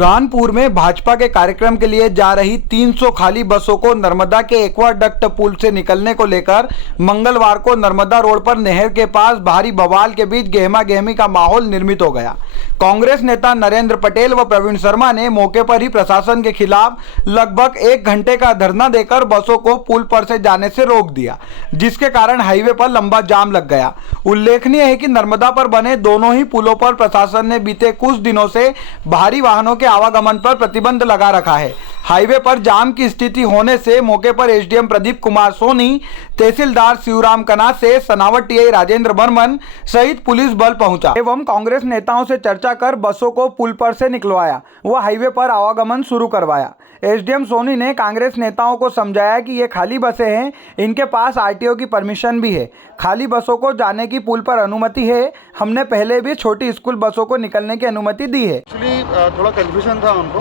बुरहानपुर में भाजपा के कार्यक्रम के लिए जा रही 300 खाली बसों को नर्मदा के एक्वाडक्ट पुल से निकलने को लेकर मंगलवार को नर्मदा रोड पर नहर के पास भारी बवाल के बीच गहमा गहमी का माहौल निर्मित हो गया। कांग्रेस नेता नरेंद्र पटेल व प्रवीण शर्मा ने मौके पर ही प्रशासन के खिलाफ लगभग 1 घंटे का धरना देकर बसों को पुल पर से जाने से रोक दिया, जिसके कारण हाईवे पर लंबा जाम लग गया। उल्लेखनीय है कि नर्मदा पर बने दोनों ही पुलों पर प्रशासन ने बीते कुछ दिनों से भारी वाहनों के आवागमन पर प्रतिबंध लगा रखा है। हाईवे पर जाम की स्थिति होने से मौके पर एसडीएम प्रदीप कुमार सोनी, तहसीलदार शिवराम कना से सनावट टीआई राजेंद्र बर्मन सहित पुलिस बल पहुंचा एवं कांग्रेस नेताओं से चर्चा कर बसों को पुल पर से निकलवाया व हाईवे पर आवागमन शुरू करवाया। एसडीएम सोनी ने कांग्रेस नेताओं को समझाया कि ये खाली बसें हैं, इनके पास आरटीओ की परमिशन भी है, खाली बसों को जाने की पुल पर अनुमति है। हमने पहले भी छोटी स्कूल बसों को निकलने की अनुमति दी है। एक्चुअली थोड़ा कन्फ्यूजन था उनको,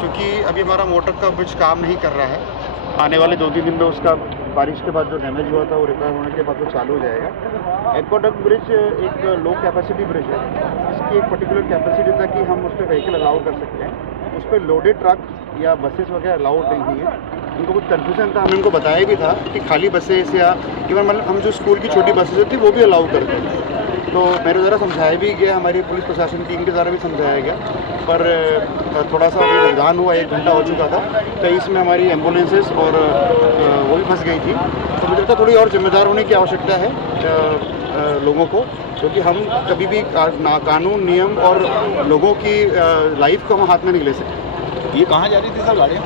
क्योंकि अभी हमारा मोटर का ब्रिज काम नहीं कर रहा है। आने वाले 2-3 दिन में उसका बारिश के बाद जो डैमेज हुआ था वो रिपेयर होने के बाद वो चालू हो जाएगा। एक्वाडक्ट ब्रिज एक लो कैपेसिटी ब्रिज है, इसकी एक पर्टिकुलर कैपेसिटी था कि हम उस पर व्हीकल अलाउ कर सकते हैं। उस पर लोडेड ट्रक या बसेस वगैरह अलाउड नहीं है। उनको कुछ कन्फ्यूजन था, हमने उनको बताया भी था कि खाली बसेस या इवन मतलब हम जो स्कूल की छोटी बसेस होती वो भी अलाउ करते हैं। तो मेरे द्वारा समझाया भी गया, हमारी पुलिस प्रशासन टीम के द्वारा भी समझाया गया, पर थोड़ा सा अभी व्यवधान हुआ, 1 घंटा हो चुका था। तो इसमें हमारी एम्बुलेंसेस और वो भी फंस गई थी। तो मुझे लगता है थोड़ी और जिम्मेदार होने की आवश्यकता है लोगों को, क्योंकि हम कभी भी कानून नियम और लोगों की लाइफ को हम हाथ में नहीं ले सकते। ये कहाँ जा रही थी सर गाड़ियाँ?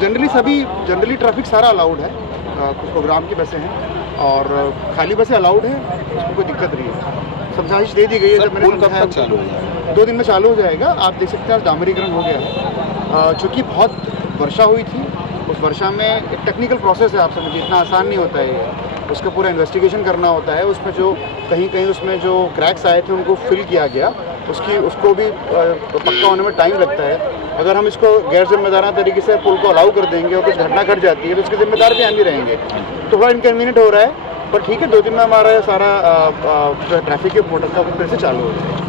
जनरली ट्रैफिक सारा अलाउड है, कुछ प्रोग्राम की बसें हैं और खाली बसें अलाउड है, उसमें कोई दिक्कत नहीं है। समझाइश दे दी गई है। जब मैंने समझाया 2 दिन में चालू हो जाएगा। आप देख सकते हैं डामरीकरण हो गया है, चूँकि बहुत वर्षा हुई थी। उस वर्षा में एक टेक्निकल प्रोसेस है, आप समझिए, इतना आसान नहीं होता है। उसका पूरा इन्वेस्टिगेशन करना होता है। उसमें जो कहीं उसमें जो क्रैक्स आए थे उनको फिल किया गया, उसको भी पक्का होने में टाइम लगता है। अगर हम इसको गैर जिम्मेदाराना तरीके से पुल को अलाउ कर देंगे और कुछ घटना घट जाती है तो उसके जिम्मेदार भी हम ही रहेंगे। तो थोड़ा इनकन्वीनियंट हो रहा है, पर ठीक है, 2 दिन में हमारा सारा ट्रैफिक के मोटर का फिर से चालू हो जाएगा।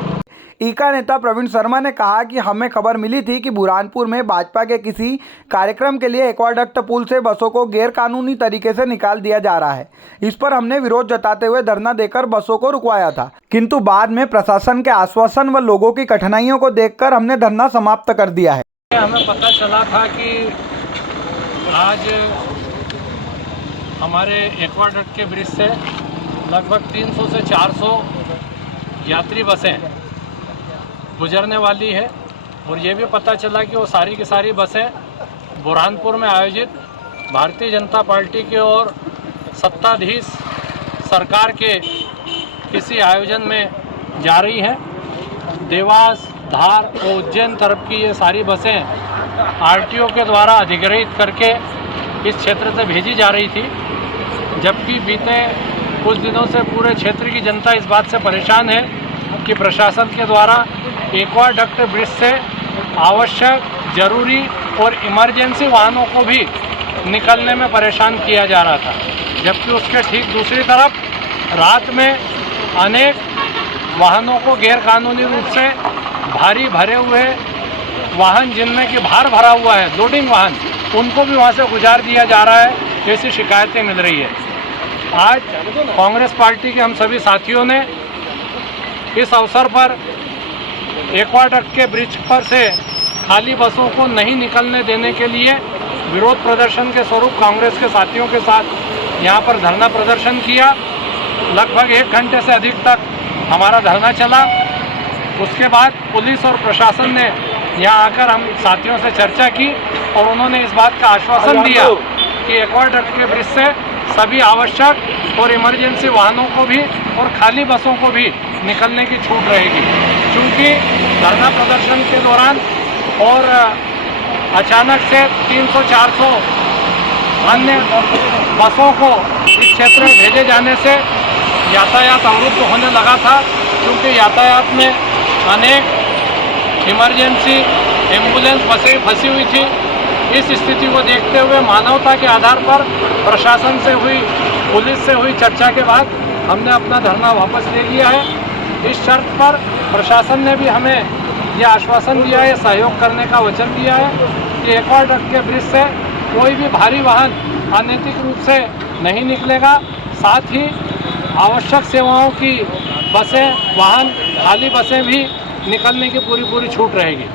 ईका नेता प्रवीण शर्मा ने कहा कि हमें खबर मिली थी कि बुरहानपुर में भाजपा के किसी कार्यक्रम के लिए एक्वाडक्ट पुल से बसों को गैर कानूनी तरीके से निकाल दिया जा रहा है। इस पर हमने विरोध जताते हुए धरना देकर बसों को रुकवाया था, किंतु बाद में प्रशासन के आश्वासन व लोगों की कठिनाइयों को देखकर हमने धरना समाप्त कर दिया है। हमें पता चला था कि आज हमारे एक्वाडक्ट के ब्रिज से लगभग 300 से 400 यात्री बसें गुजरने वाली है, और ये भी पता चला कि वो सारी की सारी बसें बुरहानपुर में आयोजित भारतीय जनता पार्टी की और सत्ताधीश सरकार के किसी आयोजन में जा रही हैं। देवास, धार और उज्जैन तरफ की ये सारी बसें आरटीओ के द्वारा अधिग्रहित करके इस क्षेत्र से भेजी जा रही थी, जबकि बीते कुछ दिनों से पूरे क्षेत्र की जनता इस बात से परेशान है कि प्रशासन के द्वारा एक्वाडक्ट ब्रिज से आवश्यक, जरूरी और इमरजेंसी वाहनों को भी निकलने में परेशान किया जा रहा था। जबकि उसके ठीक दूसरी तरफ रात में अनेक वाहनों को गैरकानूनी रूप से भारी भरे हुए वाहन, जिनमें कि भार भरा हुआ है, लोडिंग वाहन, उनको भी वहाँ से गुजार दिया जा रहा है, ऐसी शिकायतें मिल रही है। आज कांग्रेस पार्टी के हम सभी साथियों ने इस अवसर पर एक्वाडक्ट के ब्रिज पर से खाली बसों को नहीं निकलने देने के लिए विरोध प्रदर्शन के स्वरूप कांग्रेस के साथियों के साथ यहाँ पर धरना प्रदर्शन किया। लगभग 1 घंटे से अधिक तक हमारा धरना चला। उसके बाद पुलिस और प्रशासन ने यहाँ आकर हम साथियों से चर्चा की और उन्होंने इस बात का आश्वासन दिया कि एक्वाडक्ट के ब्रिज से सभी आवश्यक और इमरजेंसी वाहनों को भी और खाली बसों को भी निकलने की छूट रहेगी। क्योंकि धरना प्रदर्शन के दौरान और अचानक से 300-400 अन्य बसों को इस क्षेत्र में भेजे जाने से यातायात अवरुद्ध होने लगा था, क्योंकि यातायात में अनेक इमरजेंसी एम्बुलेंस बसें फंसी हुई थी। इस स्थिति को देखते हुए मानवता के आधार पर प्रशासन से हुई, पुलिस से हुई चर्चा के बाद हमने अपना धरना वापस ले लिया है। इस शर्त पर प्रशासन ने भी हमें ये आश्वासन दिया है, सहयोग करने का वचन दिया है कि एक्वाडक्ट के ब्रिज से कोई भी भारी वाहन अनैतिक रूप से नहीं निकलेगा। साथ ही आवश्यक सेवाओं की बसें, वाहन, खाली बसें भी निकलने की पूरी छूट रहेगी।